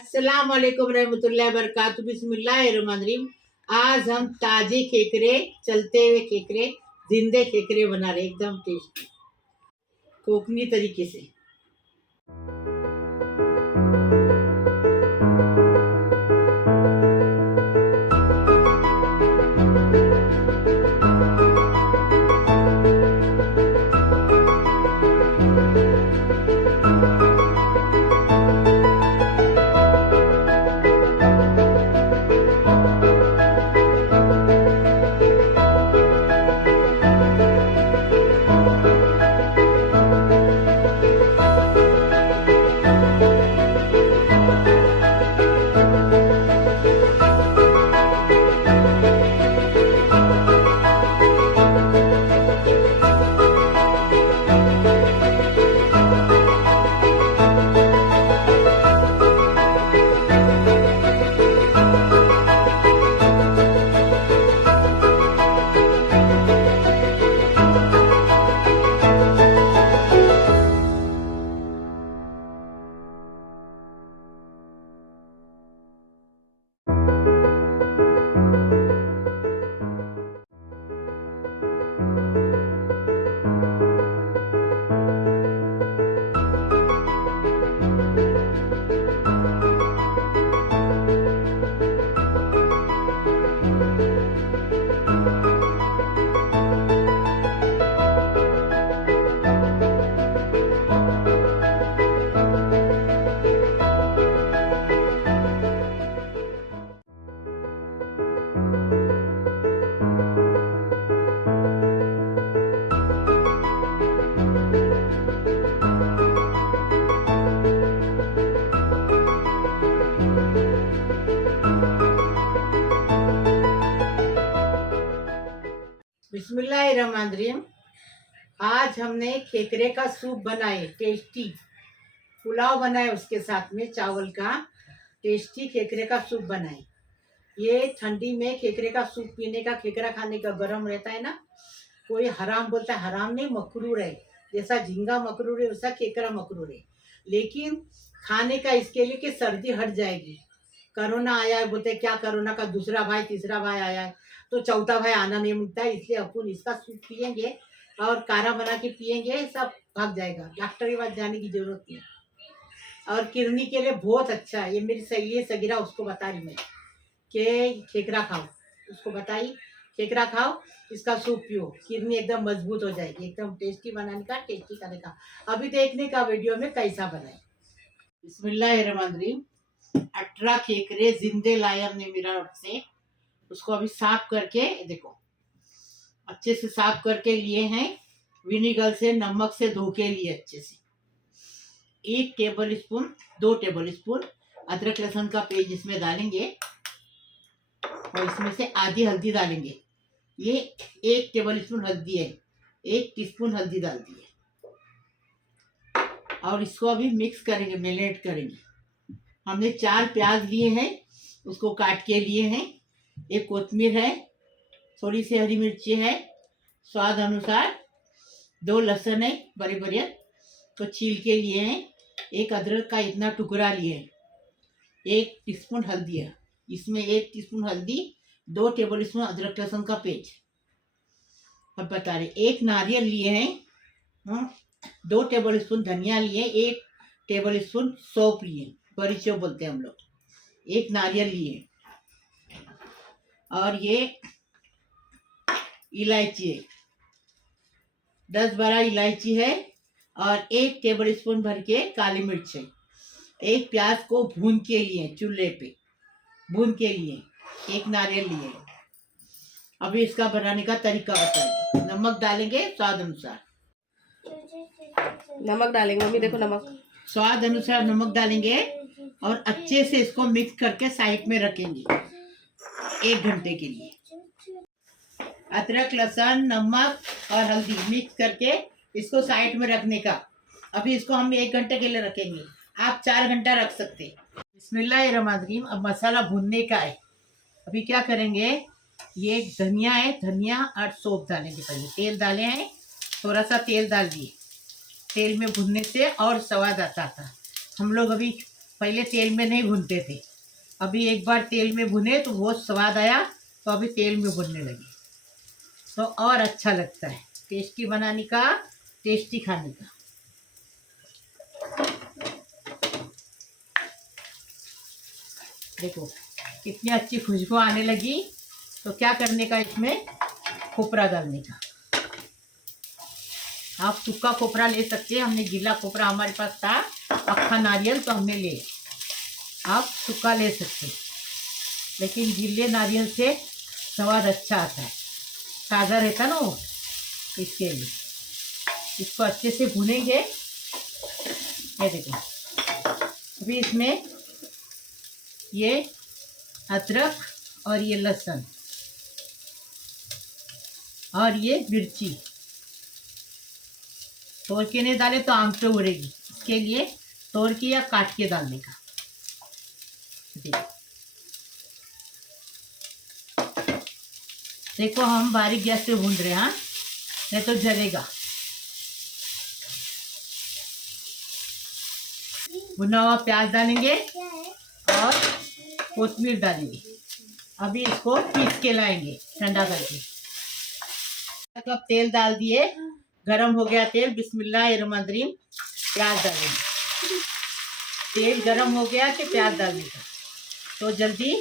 अस्सलाम वालेकुम रहमतुल्लाहि बरकातहू बिस्मिल्लाहिर्रहमानिर्रहीम। आज हम ताजे केकरे, चलते हुए केकरे, जिंदे केकरे बना रहे एकदम टेस्टी कोकनी तरीके से। बिस्मिल्लाहिर्रहमानिर्रहीम। आज हमने केकरे का सूप बनाए, टेस्टी पुलाव बनाए, उसके साथ में चावल का टेस्टी केकरे का सूप बनाए। ये ठंडी में केकरे का सूप पीने का, केकरा खाने का गरम रहता है ना। कोई हराम बोलता है, हराम नहीं, मकरूर है। जैसा झींगा मकरूर है वैसा केकरा मकरूर है, लेकिन खाने का इसके लिए कि सर्दी हट जाएगी। कोरोना आया है, बोलते क्या कोरोना का दूसरा भाई तीसरा भाई आया है तो चौथा भाई आना नहीं मिलता है, इसलिए अपन इसका सूप पियेंगे और काढ़ा बना के पियेंगे, सब भाग जाएगा। डॉक्टर के पास जाने की जरूरत नहीं। और किडनी के लिए बहुत अच्छा है। ये मेरी सहेली है सगीरा, उसको बता रही मैं कि केकरा खाओ, उसको बताई केकरा खाओ, इसका सूप पियो, किडनी एकदम मजबूत हो जाएगी। एकदम टेस्टी बनाने का, टेस्टी करने का। अभी देखने का वीडियो में कैसा बनाए। बिस्मिल्लाहिर्रहमानिर्रहीम। 18 केकरे जिंदे लाए हमने मिराट से। उसको अभी साफ करके देखो, अच्छे से साफ करके लिए हैं। विनेगर से, नमक से धो के लिए अच्छे से। 1 टेबल स्पून 2 टेबल स्पून अदरक लहसुन का पेस्ट इसमें डालेंगे और इसमें से आधी हल्दी डालेंगे। ये 1 टेबल स्पून हल्दी है, 1 टीस्पून हल्दी डाल दी है और इसको अभी मिक्स करेंगे, मैरिनेट करेंगे। हमने 4 प्याज लिए हैं, उसको काट के लिए हैं। एक कोतमीर है, थोड़ी सी हरी मिर्ची है स्वाद अनुसार, 2 लहसुन है बड़े बड़े तो छील के लिए हैं। एक अदरक का इतना टुकड़ा लिए हैं। 1 टीस्पून हल्दी है, इसमें 1 टीस्पून हल्दी, 2 टेबल स्पून अदरक लहसुन का पेस्ट। अब बता रहे, 1 नारियल लिए हैं, 2 टेबल स्पून धनिया लिए, 1 टेबल स्पून सौंफ लिए, बड़ी सौंफ बोलते हैं हम लोग, 1 नारियल लिए। और ये इलायची है, 10-12 इलायची है और 1 टेबल स्पून भर के काली मिर्च है। 1 प्याज को भून के लिए, चूल्हे पे भून के लिए, 1 नारियल लिए। अभी इसका बनाने का तरीका बताएंगे। नमक डालेंगे स्वाद अनुसार, नमक डालेंगे मम्मी, देखो नमक स्वाद अनुसार नमक डालेंगे और अच्छे से इसको मिक्स करके साइड में रखेंगे 1 घंटे के लिए। अदरक लहसुन नमक और हल्दी मिक्स करके इसको साइड में रखने का। अभी इसको हम 1 घंटे के लिए रखेंगे, आप 4 घंटा रख सकते। बिस्मिल्लाहिर्रहमानिर्रहीम। अब मसाला भूनने का है। अभी क्या करेंगे, ये धनिया है, धनिया और सौंफ डालेंगे। पहले तेल डाले हैं, थोड़ा सा तेल डाल दिए। तेल में भुनने से और स्वाद आता था। हम लोग अभी पहले तेल में नहीं भूनते थे, अभी एक बार तेल में भुने तो बहुत स्वाद आया, तो अभी तेल में भुनने लगे तो और अच्छा लगता है, टेस्टी बनाने का, टेस्टी खाने का। देखो कितनी अच्छी खुशबू आने लगी। तो क्या करने का, इसमें खोपरा डालने का। आप सूखा खोपरा ले सकते हैं, हमने गीला खोपरा हमारे पास था, अक्खा नारियल तो हमने ले। आप सूखा ले सकते हैं, लेकिन गीले नारियल से स्वाद अच्छा आता है, ताज़ा रहता ना वो, इसके लिए इसको अच्छे से भुनेंगे। ये देखो अभी इसमें ये अदरक और ये लहसुन और ये मिर्ची तोड़ के नहीं डाले तो आम पे उड़ेगी, इसके लिए तोड़ के या काट के डालने का। देखो हम बारीक गैस पे भून रहे हैं, हाँ नहीं तो जलेगा। भुना हुआ प्याज डालेंगे और कोथिमीर डालेंगे। अभी इसको पीस के लाएंगे ठंडा करके। अब तेल डाल दिए, गरम हो गया तेल, बिस्मिल्लाहिर्रहमानिर्रहीम। प्याज डालेंगे, तेल गरम हो गया कि प्याज डालने का, तो जल्दी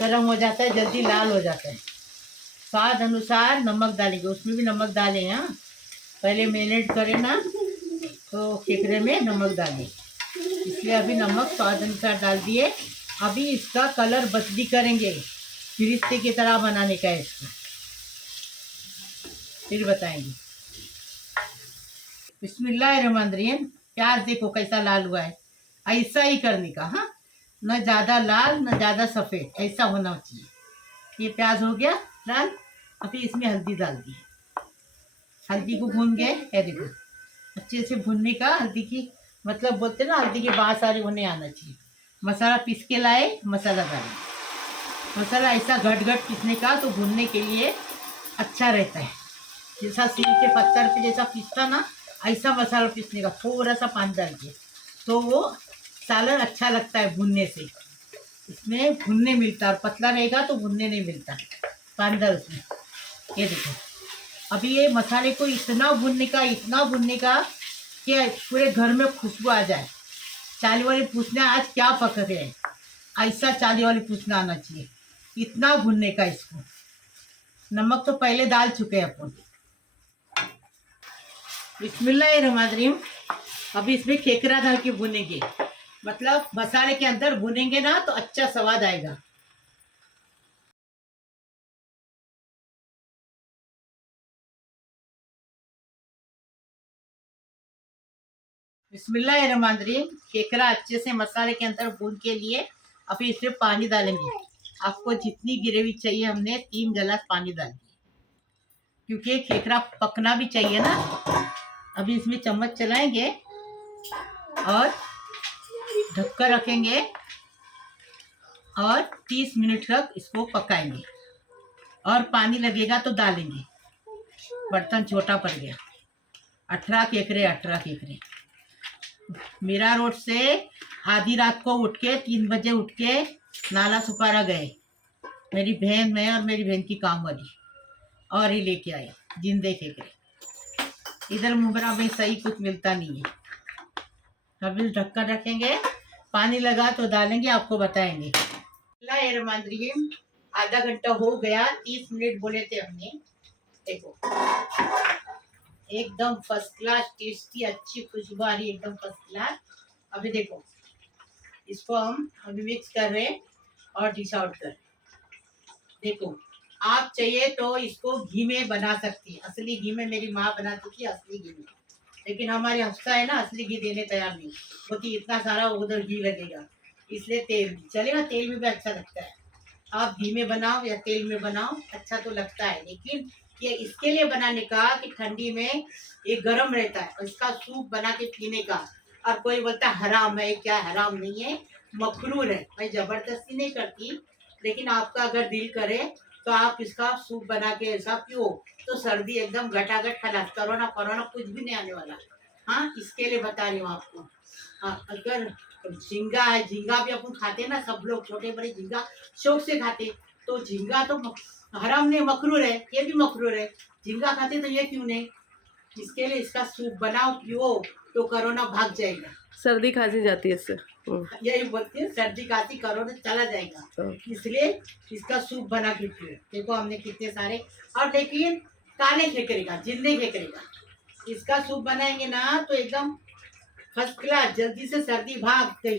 गरम हो जाता है, जल्दी लाल हो जाता है। स्वाद अनुसार नमक डालेंगे, उसमें भी नमक डालें, हाँ पहले मैरिनेट करें ना तो केकरे में नमक डालें, इसलिए अभी नमक स्वाद अनुसार डाल दिए। अभी इसका कलर बदली करेंगे, फिरिश्ते की तरह बनाने का है इसको, फिर बताएंगे। बिस्मिल्लाहिर्रहमानिर्रहीम। प्याज देखो कैसा लाल हुआ है, ऐसा ही करने का, हाँ न ज़्यादा लाल न ज़्यादा सफ़ेद, ऐसा होना चाहिए। ये प्याज हो गया लाल, अभी इसमें हल्दी डाल दी, हल्दी को भून गए। ये देखो अच्छे से भूनने का, हल्दी की मतलब बोलते ना हल्दी की बात सारी होने आना चाहिए। मसाला पीस के लाए, मसाला डालें, मसाला ऐसा घट घट पीसने का, तो भूनने के लिए अच्छा रहता है। जैसा सील के पत्थर पे जैसा पीसता ना, ऐसा मसाला पीसने का, थोड़ा सा पानी डाल के, तो वो सालन अच्छा लगता है भुनने से। इसमें भुनने मिलता है, और पतला रहेगा तो भुनने नहीं मिलता पानी डाल उसमें। ये देखो अभी ये मसाले को इतना भुनने का, इतना भुनने का कि पूरे घर में खुशबू आ जाए। चाली वाली पूछना आज क्या पक रहे हैं, ऐसा चाली वाली पूछना आना चाहिए, इतना भुनने का इसको। नमक तो पहले डाल चुके हैं अपन। बिस्मिल्लाहिर्रहमानिर्रहीम। अभी इसमें केकरा डाल के भुनेंगे, मतलब मसाले के अंदर भुनेंगे ना तो अच्छा स्वाद आएगा। बिस्मिल्लाहिर्रहमानिर्रहीम। केकरा अच्छे से मसाले के अंदर भून के लिए अभी इसमें पानी डालेंगे। आपको जितनी ग्रेवी चाहिए, हमने 3 गिलास पानी डाल दिया, क्योंकि केकरा पकना भी चाहिए ना। अभी इसमें चम्मच चलाएंगे और ढककर रखेंगे और 30 मिनट तक इसको पकाएंगे, और पानी लगेगा तो डालेंगे। बर्तन छोटा पड़ गया। 18 केकरे। मीरा रोड से आधी रात को उठ के 3 बजे उठ के नाला सुपारा गए, मेरी बहन, मैं और मेरी बहन की काम वाली, और ही लेके आए जिंदे केकरे। इधर मुबरा में सही कुछ मिलता नहीं है। अभी ढक्कन रखेंगे, पानी लगा तो डालेंगे, आपको बताएंगे। बिस्मिल्लाहिर्रहमानिर्रहीम। आधा घंटा हो गया, 30 मिनट बोले थे हमने। देखो एकदम फर्स्ट क्लास टेस्टी, अच्छी खुशबू आ रही, एकदम फर्स्ट क्लास। अभी देखो इसको हम अभी मिक्स कर रहे हैं और डिश आउट कर रहे हैं। देखो आप चाहिए तो इसको घी में बना सकती है, असली घी में, मेरी माँ बनाती थी असली घी में, लेकिन हमारे हफ्ता है ना असली घी देने तैयार नहीं होती, इतना सारा उधर घी लगेगा, इसलिए तेल चलेगा, तेल में भी अच्छा लगता है। आप घी में बनाओ या तेल में बनाओ, अच्छा तो लगता है, लेकिन ये इसके लिए बनाने का कि ठंडी में ये गर्म रहता है, और इसका सूप बना के पीने का। और कोई बोलता है हराम है, क्या हराम नहीं है, मखरूर है। मैं ज़बरदस्ती नहीं करती, लेकिन आपका अगर दिल करे तो आप इसका सूप बना के ऐसा पियो, तो सर्दी एकदम घटाघट खलास, कोरोना कोरोना कुछ भी नहीं आने वाला। हाँ इसके लिए बता रही हूँ आपको। हाँ अगर और झींगा है, झींगा भी अपन खाते ना, सब लोग छोटे बड़े झींगा शौक से खाते। तो झींगा तो हराम नहीं, मकरूर है, ये भी मकरूर है। झींगा खाते तो ये क्यों नहीं? इसके लिए इसका सूप बनाओ, पियो, तो कोरोना भाग जाएगा। सर्दी खांसी जाती है इससे। यही बोलते हैं, सर्दी खांसी कोरोना चला जाएगा, इसलिए इसका सूप बना के पियो। देखो हमने कितने सारे, और लेकिन काले खेकरे का, जिंदे खेकरे का इसका सूप बनाएंगे ना तो एकदम फर्स्ट क्लास, जल्दी से सर्दी भाग गई,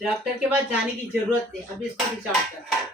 डॉक्टर के पास जाने की जरूरत नहीं। अभी इसको रिच आउट करते हैं।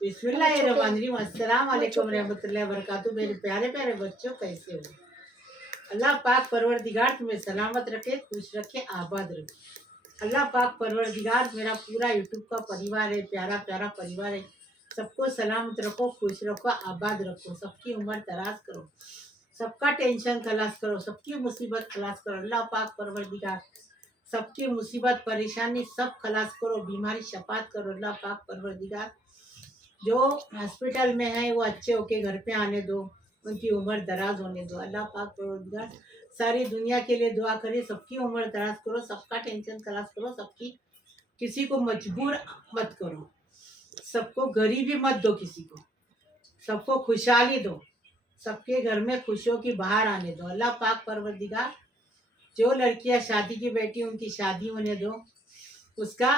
बिस्मिल्लाहिर्रहमानिर्रहीम, अस्सलाम वालेकुम रहमतुल्लाहि व बरकातहू। मेरे प्यारे प्यारे बच्चों, कैसे हो? अल्लाह पाक परवरदिगार तुम्हें सलामत रखे, खुश रखे, आबाद रखे। अल्लाह पाक परवरदिगार, मेरा पूरा यूट्यूब का परिवार है, प्यारा प्यारा परिवार है, सबको सलामत रखो, खुश रखो, आबाद रखो, सबकी उम्र दराज करो, सबका टेंशन खलास करो, सबकी मुसीबत खलास करो। अल्लाह पाक परवरदिगार सबकी मुसीबत परेशानी सब खलास करो, बीमारी शफात करो। अल्लाह पाक परवरदिगार जो हॉस्पिटल में है वो अच्छे होके घर पे आने दो, उनकी उम्र दराज होने दो। अल्लाह पाक परवरदिगार सारी दुनिया के लिए दुआ करिए, सबकी उम्र दराज करो, सबका टेंशन खलास करो, सबकी, किसी को मजबूर मत करो, सबको गरीबी मत दो, किसी को, सबको खुशहाली दो, सबके घर में खुशियों की बहार आने दो। अल्लाह पाक परवरदिगार जो लड़कियां शादी की बेटी उनकी शादी होने दो, उसका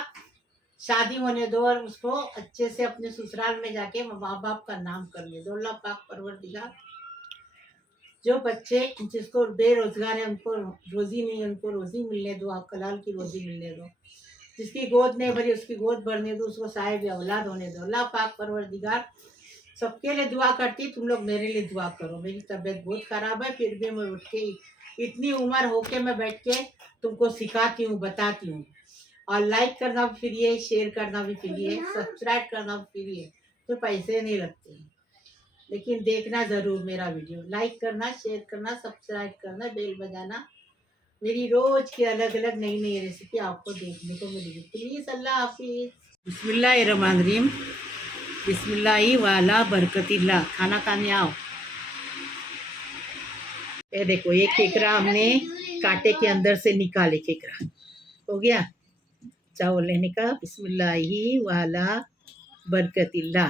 शादी होने दो, और उसको अच्छे से अपने ससुराल में जाके माँ बाप का नाम करने दो। अल्लाह पाक परवरदिगार जो बच्चे जिसको बेरोजगार है उनको रोजी नहीं, उनको रोजी मिलने दो, आप कलाल की रोजी मिलने दो। जिसकी गोद नहीं भरी उसकी गोद भरने दो, उसको साहिब औलाद होने दो। अल्लाह पाक परवरदिगार सबके लिए दुआ करती, तुम लोग मेरे लिए दुआ करो। मेरी तबीयत बहुत ख़राब है, फिर भी मैं उठ के, इतनी उम्र होके मैं बैठ के तुमको सिखाती हूँ, बताती हूँ। और लाइक करना भी फ्री है, शेयर करना भी फ्री है, सब्सक्राइब करना भी फ्री है, तो पैसे नहीं लगते, लेकिन देखना ज़रूर मेरा वीडियो, लाइक करना, शेयर करना, सब्सक्राइब करना, बेल बजाना। मेरी रोज़ की अलग अलग नई नई रेसिपी आपको देखने को मिलेगी। प्लीज़, अल्लाह हाफिज़। बिस्मिल्लाहिर्रहमानिर्रहीम, बिस्मिल्लाही वाला बरकतिल्ला। खाना खाने आओ। ये देखो, ये केकरा हमने कांटे के अंदर से निकाले, केकरा हो गया। चावल लेने का, बिस्मिल्लाही वाला बरकतिल्ला।